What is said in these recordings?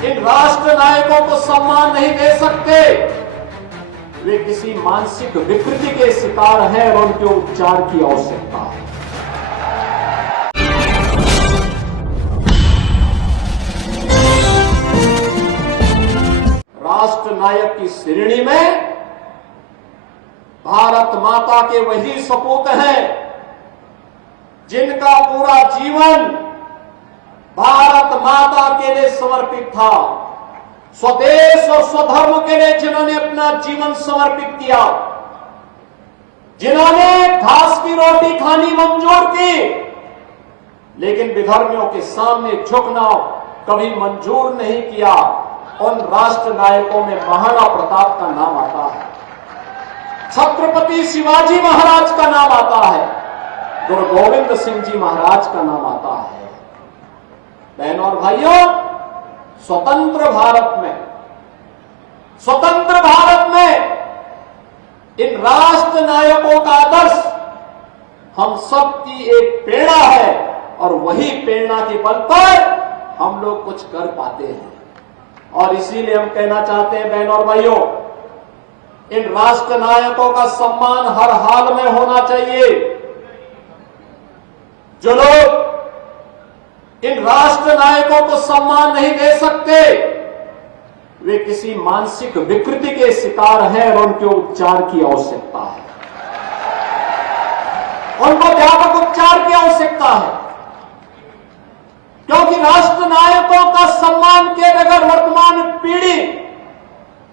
इन राष्ट्र नायकों को सम्मान नहीं दे सकते। वे किसी मानसिक विकृति के शिकार हैं और उनके उपचार की आवश्यकता है। राष्ट्र नायक की श्रेणी में भारत माता के वही सपूत हैं जिनका पूरा जीवन भारत माता के लिए समर्पित था। स्वदेश और स्वधर्म के लिए जिन्होंने अपना जीवन समर्पित किया, जिन्होंने घास की रोटी खानी मंजूर की, लेकिन विधर्मियों के सामने झुकना कभी मंजूर नहीं किया, उन राष्ट्र नायकों में महाराणा प्रताप का नाम आता है, छत्रपति शिवाजी महाराज का नाम आता है, गुरु गोविंद सिंह जी महाराज का नाम आता है। बहनों और भाइयों, स्वतंत्र भारत में इन राष्ट्र नायकों का आदर्श हम सबकी एक प्रेरणा है और वही प्रेरणा के बल पर हम लोग कुछ कर पाते हैं। और इसीलिए हम कहना चाहते हैं बहनों और भाइयों, इन राष्ट्र नायकों का सम्मान हर हाल में होना चाहिए। जो लोग इन राष्ट्र नायकों को सम्मान नहीं दे सकते, वे किसी मानसिक विकृति के शिकार हैं और उनके उपचार की आवश्यकता है। उनको व्यापक उपचार की आवश्यकता है, क्योंकि राष्ट्र नायकों का सम्मान किए बगैर वर्तमान पीढ़ी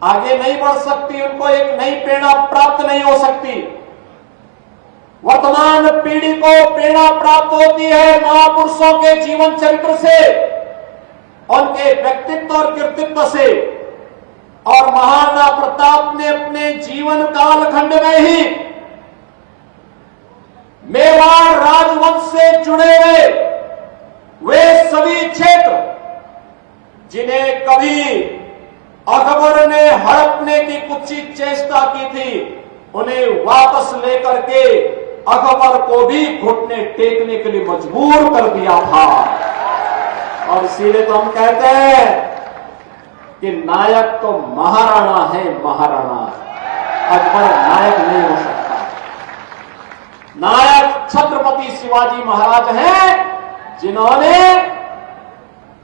आगे नहीं बढ़ सकती, उनको एक नई प्रेरणा प्राप्त नहीं हो सकती। वर्तमान पीढ़ी को प्रेरणा प्राप्त होती है महापुरुषों के जीवन चरित्र से, उनके व्यक्तित्व और कृतित्व से। और महाराणा प्रताप ने अपने जीवन कालखंड में ही मेवाड़ राजवंश से जुड़े हुए वे सभी क्षेत्र जिन्हें कभी अकबर ने हड़पने की कुत्सित चेष्टा की थी, उन्हें वापस लेकर के अकबर को भी घुटने टेकने के लिए मजबूर कर दिया था। और इसीलिए तो हम कहते हैं कि नायक तो महाराणा है, महाराणा। अकबर नायक नहीं हो सकता। नायक छत्रपति शिवाजी महाराज हैं, जिन्होंने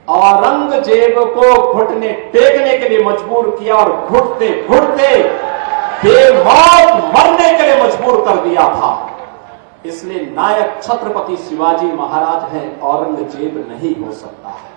औरंगजेब को घुटने टेकने के लिए मजबूर किया और घुटते घुटते बेमौत मरने के लिए मजबूर कर दिया था। इसलिए नायक छत्रपति शिवाजी महाराज है, औरंगजेब नहीं हो सकता है।